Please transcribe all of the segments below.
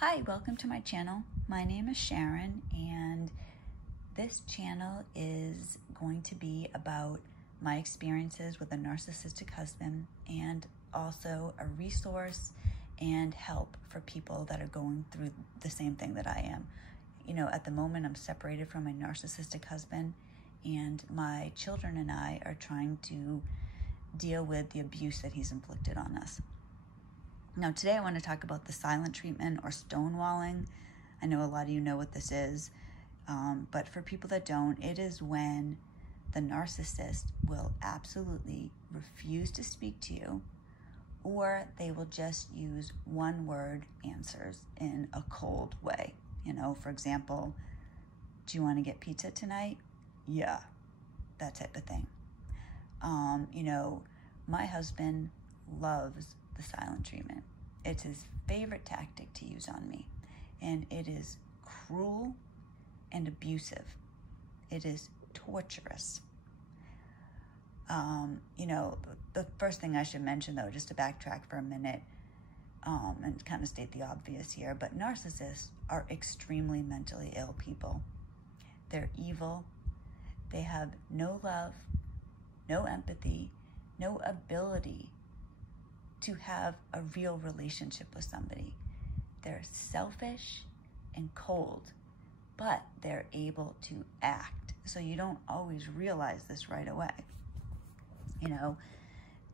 Hi, welcome to my channel. My name is Sharon, and this channel is going to be about my experiences with a narcissistic husband and also a resource and help for people that are going through the same thing that I am. You know, at the moment I'm separated from my narcissistic husband, and my children and I are trying to deal with the abuse that he's inflicted on us. Now, today I want to talk about the silent treatment or stonewalling. I know a lot of you know what this is, but for people that don't, it is when the narcissist will absolutely refuse to speak to you, or they will just use one-word answers in a cold way. You know, for example, do you want to get pizza tonight? Yeah, that type of thing. You know, my husband loves the silent treatment. It's his favorite tactic to use on me, and it is cruel and abusive. It is torturous. You know, the first thing I should mention, though, just to backtrack for a minute, and kind of state the obvious here, but narcissists are extremely mentally ill people. They're evil. They have no love, no empathy, no ability to have a real relationship with somebody. They're selfish and cold, but they're able to act. So you don't always realize this right away. You know,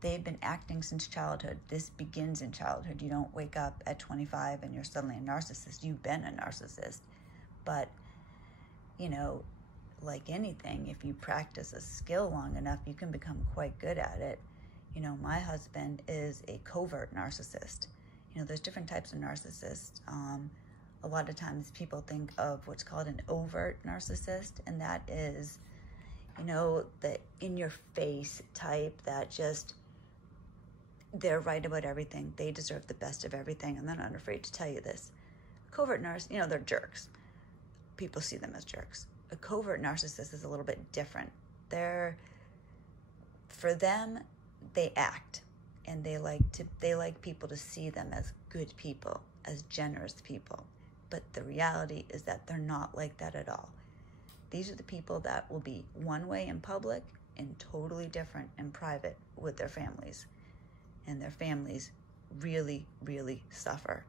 they've been acting since childhood. This begins in childhood. You don't wake up at 25 and you're suddenly a narcissist. You've been a narcissist. But, you know, like anything, if you practice a skill long enough, you can become quite good at it. You know, my husband is a covert narcissist. You know, there's different types of narcissists. A lot of times people think of what's called an overt narcissist, and that is, you know, the in-your-face type that just, they're right about everything. They deserve the best of everything, and they're not afraid to tell you this. Covert narcissists, you know, they're jerks. People see them as jerks. A covert narcissist is a little bit different. For them, they act, and they like people to see them as good people, as generous people. But the reality is that they're not like that at all. These are the people that will be one way in public and totally different in private with their families. And their families really, really suffer.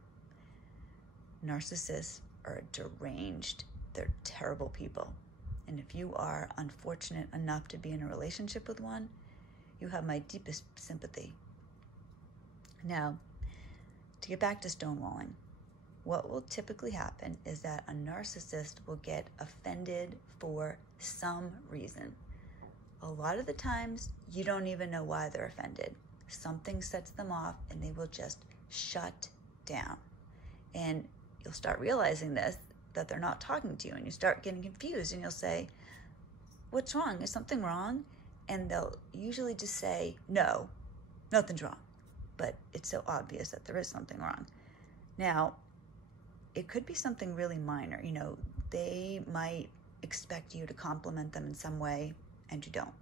Narcissists are deranged. They're terrible people. And if you are unfortunate enough to be in a relationship with one, you have my deepest sympathy. Now, to get back to stonewalling, what will typically happen is that a narcissist will get offended for some reason. A lot of the times, you don't even know why they're offended. Something sets them off and they will just shut down. And you'll start realizing this, that they're not talking to you, and you start getting confused, and you'll say, "What's wrong? Is something wrong?" And they'll usually just say, "No, nothing's wrong." But it's so obvious that there is something wrong. Now, it could be something really minor. You know, they might expect you to compliment them in some way, and you don't.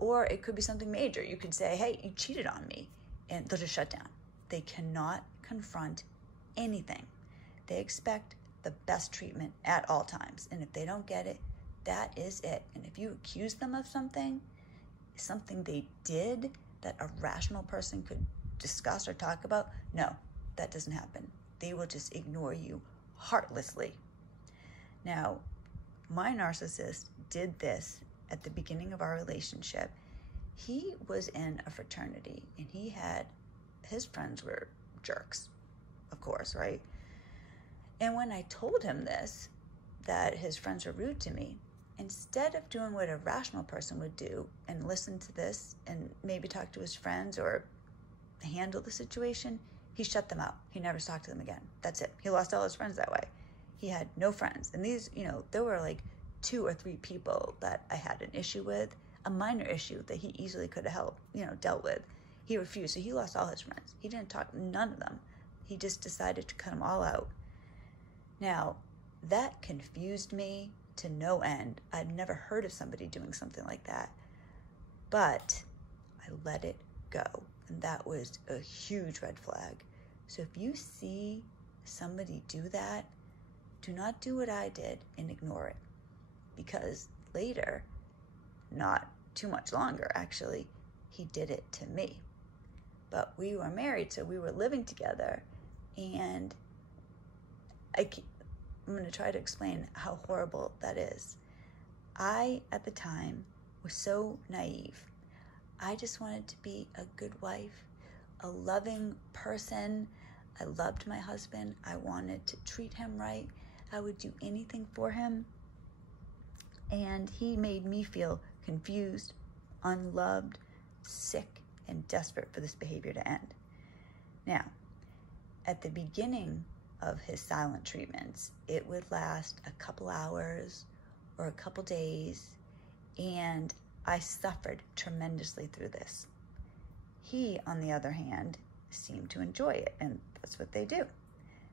Or it could be something major. You could say, "Hey, you cheated on me," and they'll just shut down. They cannot confront anything. They expect the best treatment at all times. And if they don't get it, that is it. And if you accuse them of something they did that a rational person could discuss or talk about, no, that doesn't happen. They will just ignore you heartlessly. Now, my narcissist did this at the beginning of our relationship. He was in a fraternity, and his friends were jerks, of course, right? And when I told him this, that his friends were rude to me, instead of doing what a rational person would do and listen to this and maybe talk to his friends or handle the situation, he shut them out. He never talked to them again. That's it. He lost all his friends that way. He had no friends. And these, you know, there were like 2 or 3 people that I had an issue with, a minor issue that he easily could have dealt with. He refused, so he lost all his friends. He didn't talk to none of them. He just decided to cut them all out. Now, that confused me to no end. I'd never heard of somebody doing something like that. But I let it go. And that was a huge red flag. So if you see somebody do that, do not do what I did and ignore it. Because later, not too much longer actually, he did it to me. But we were married, so we were living together, and I'm going to try to explain how horrible that is. I, at the time, was so naive. I just wanted to be a good wife, a loving person. I loved my husband. I wanted to treat him right. I would do anything for him. And he made me feel confused, unloved, sick, and desperate for this behavior to end. Now, at the beginning of his silent treatments, it would last a couple hours or a couple days, and I suffered tremendously through this. He, on the other hand, seemed to enjoy it, and that's what they do.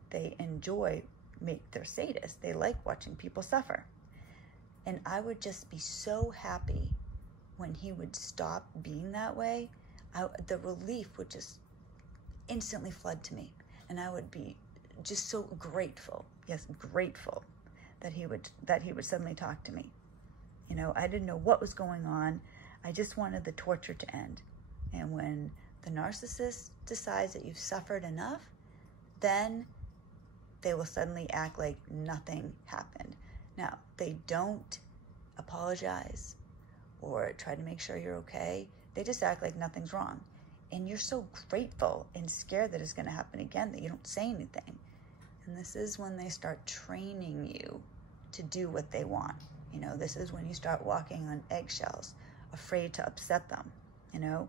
They enjoy, they're sadists. They like watching people suffer. And I would just be so happy when he would stop being that way. The relief would just instantly flood to me, and I would be just so grateful, yes, grateful, that he would suddenly talk to me. You know, I didn't know what was going on. I just wanted the torture to end. And when the narcissist decides that you've suffered enough, then they will suddenly act like nothing happened. Now, they don't apologize or try to make sure you're okay. They just act like nothing's wrong. And you're so grateful and scared that it's going to happen again that you don't say anything. And this is when they start training you to do what they want. You know, this is when you start walking on eggshells, afraid to upset them, you know.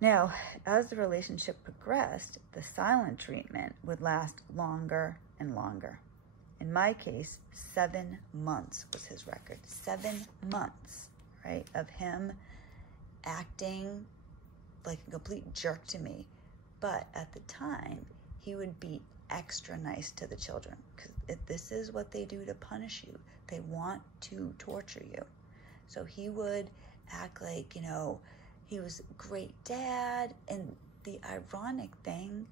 Now, as the relationship progressed, the silent treatment would last longer and longer. In my case, 7 months was his record. 7 months, right, of him acting like a complete jerk to me. But at the time, he would be extra nice to the children, because this is what they do to punish you. They want to torture you. So he would act like, you know, he was a great dad. And the ironic thing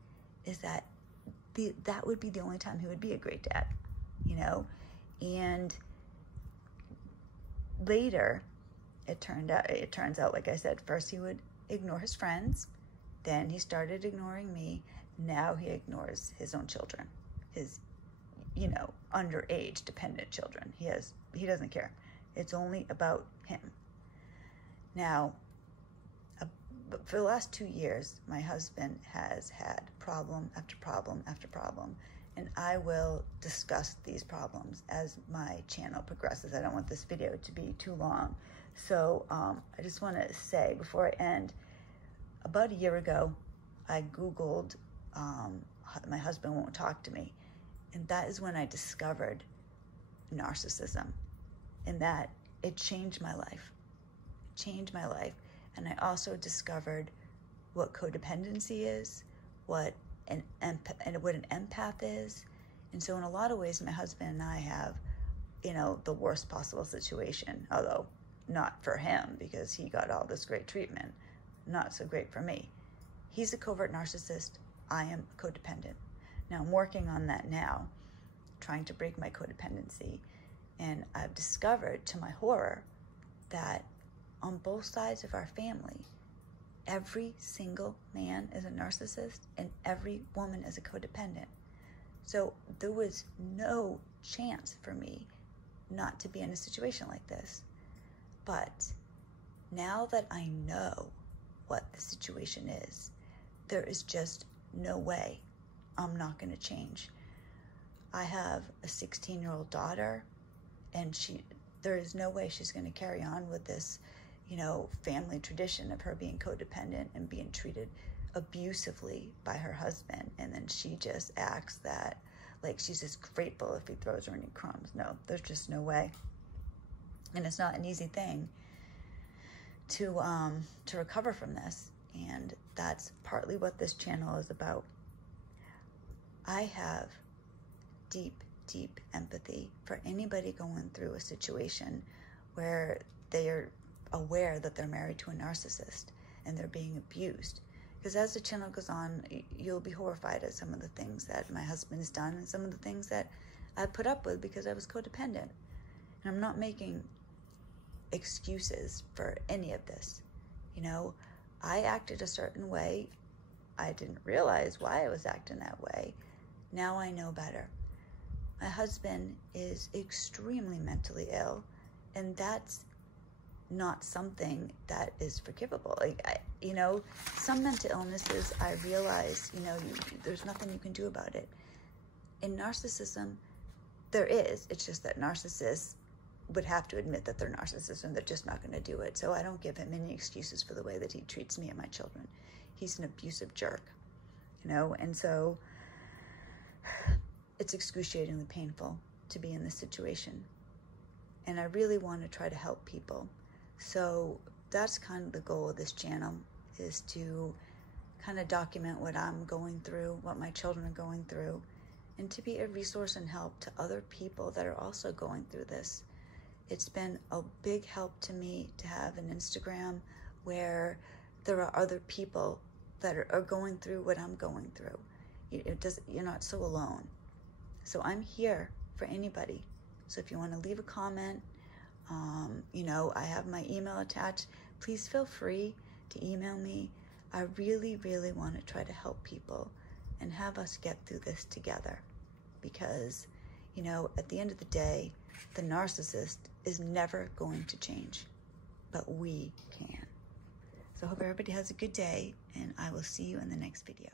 is that that would be the only time he would be a great dad, you know. And later, it turns out, like I said, first he would ignore his friends, then he started ignoring me. Now he ignores his own children, his, you know, underage dependent children. He doesn't care. It's only about him. Now, for the last 2 years, my husband has had problem after problem after problem, and I will discuss these problems as my channel progresses. I don't want this video to be too long. So I just want to say before I end, about a year ago, I Googled, my husband won't talk to me. And that is when I discovered narcissism, and that it changed my life. It changed my life. And I also discovered what codependency is, what an empath is. And so in a lot of ways, my husband and I have, you know, the worst possible situation, although not for him because he got all this great treatment. Not so great for me. He's a covert narcissist. I am codependent. Now I'm working on that now, trying to break my codependency. And I've discovered, to my horror, that on both sides of our family, every single man is a narcissist and every woman is a codependent. So there was no chance for me not to be in a situation like this. But now that I know what the situation is, there is just no way I'm not going to change. I have a 16-year-old daughter, and there is no way she's going to carry on with this, you know, family tradition of her being codependent and being treated abusively by her husband. And then she just acts that like she's just grateful if he throws her any crumbs. No, there's just no way. And it's not an easy thing to recover from this. And that's partly what this channel is about. I have deep, deep empathy for anybody going through a situation where they are aware that they're married to a narcissist and they're being abused. Because as the channel goes on, you'll be horrified at some of the things that my husband's done and some of the things that I put up with because I was codependent. And I'm not making excuses for any of this. You know, I acted a certain way. I didn't realize why I was acting that way. Now I know better. My husband is extremely mentally ill, and that's not something that is forgivable. Some mental illnesses, I realize, there's nothing you can do about it. In narcissism, there is. It's just that narcissists would have to admit that they're narcissists, and they're just not going to do it. So I don't give him any excuses for the way that he treats me and my children. He's an abusive jerk, and so it's excruciatingly painful to be in this situation. And I really want to try to help people. So that's kind of the goal of this channel, is to kind of document what I'm going through, what my children are going through, and to be a resource and help to other people that are also going through this. It's been a big help to me to have an Instagram where there are other people that are going through what I'm going through. You're not so alone. So I'm here for anybody. So if you want to leave a comment, I have my email attached. Please feel free to email me. I really, really want to try to help people and have us get through this together. Because, at the end of the day, the narcissist is never going to change, but we can. So I hope everybody has a good day, and I will see you in the next video.